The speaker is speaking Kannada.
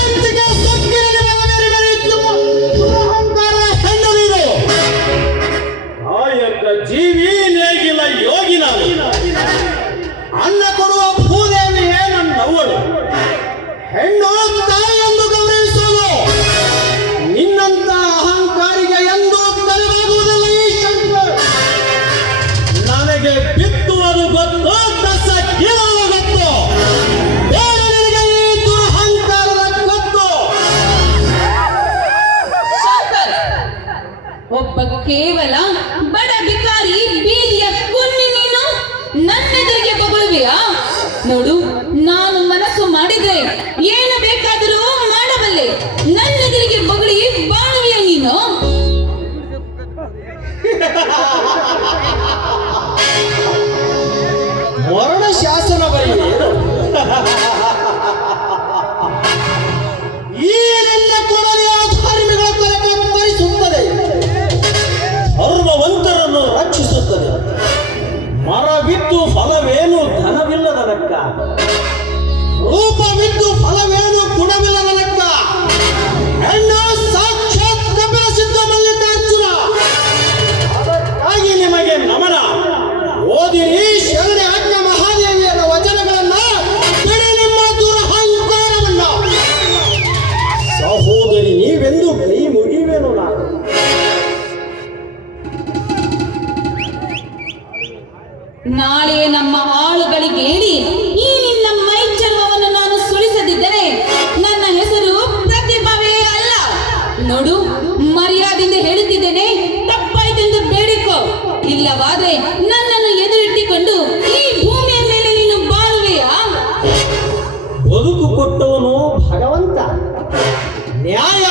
ಜಗತ್ತಿಗೆ ಸೊಕ್ಕಿನಲ್ಲಿ ಬೆಳಬೇರಿ ಬೆಳೆಯುತ್ತಿರುವ ದುರಹಂಕಾರ ಹೆಣ್ಣು ನೀನು. ಕಾಯಕ ಜೀವಿ ನೇಗಿಲ ಯೋಗಿ ನಾನು. ಅನ್ನ ಕೊಡುವ ಭೂದೇವಿಯೇ ನನ್ನವಳು. ಹೆಣ್ಣು ತಾಯಿಯೆಂದು ಗೌರವಿಸೋದು. ನಿನ್ನಂತ ಅಹಂಕಾರಿಗೆ ಎಂದು ತಲೆಬಾಗುವುದಿಲ್ಲ ಈ ಶಂಕರ್. ನನಗೆ ಬಿತ್ತುವುದು ಗೊತ್ತು, ಕಸ ಕೀಳುವುದು ಗೊತ್ತು. ಬೇಡ ನಿನಗೆ ಈ ದುರಹಂಕಾರದ ಗೊತ್ತು. ಶಂಕರ್, ಒಬ್ಬ ಕೇವಲ ಬಡ ಬಿಕಾರಿ ಬೀದಿಯ ಕುನ್ನಿ ನೀನು ನನ್ನೆದುರಿಗೆ ಬೊಗಳುವೆಯಾ? ನೋಡು, ನಾನು ಮನಸ್ಸು ಮಾಡಿದ್ರೆ ಏನು ಬೇಕಾದರೂ ಮಾಡಬಲ್ಲೆ. ನನ್ನೆದುರಿಗೆ ಬೊಗಳಿ ಬಾಳುವೆಯ ನೀನು? ಮರಣ ಶಾಸನ ಬರೆಯುವುದು. ಈ ನಿನ್ನ ಕೊಡಲಿಯ ಧರ್ಮಿಗಳ ಕೊರತೆ ಭರಿಸುತ್ತದೆ. ಧರ್ಮವಂತರನ್ನು ರಕ್ಷಿಸುತ್ತದೆ. ಮರವಿದ್ದು ಫಲವೇನು ಧನವಿಲ್ಲದ ಲೆಕ್ಕ. ರೂಪವಿದ್ದು ಫಲವೇನು ಗುಣವಿಲ್ಲದ ಲೆಕ್ಕ. ಹೆಣ್ಣು ಸಾಕ್ಷಾತ್ ಕಪಿಲ ಸಿದ್ಧ ಮಲ್ಲಿಕಾರ್ಜುನ. ಅದಕ್ಕಾಗಿ ನಿಮಗೆ ನಮನ. ಓದಿರಿ ಶರಣೆ ಅಜ್ಞ ಮಹಾದೇವಿಯರ ವಚನಗಳನ್ನ, ಬಿಡಿ ನಿಮ್ಮ ದುರಹಂಕಾರವನ್ನ. ಸಹೋದರಿ ನೀವೆಂದು ಕೈ ಮುಗಿಯುವೆನು ನಾನು. ನಾಳೆ ನಮ್ಮ ಆಳುಗಳಿಗೆ ಹೇಳಿ ಈ ನಿನ್ನ ಮೈ ಚರ್ಮವನ್ನು ನಾನು ಸುಳಿಸದಿದ್ದರೆ ನನ್ನ ಹೆಸರು ಪ್ರತಿಭಾವೇ ಅಲ್ಲ. ನೋಡು, ಮರ್ಯಾದೆಯಿಂದ ಹೇಳುತ್ತಿದ್ದೇನೆ, ತಪ್ಪಾಯ್ತೆಂದು ಬೇಡಿಕೋ. ಇಲ್ಲವಾದ್ರೆ ನನ್ನನ್ನು ಎದುರಿಟ್ಟಿಕೊಂಡು ಈ ಭೂಮಿಯ ಮೇಲೆ ನೀನು ಬಾಳುವೆಯಾ? ಬದುಕು ಕೊಟ್ಟವನು ಭಗವಂತ ನ್ಯಾಯ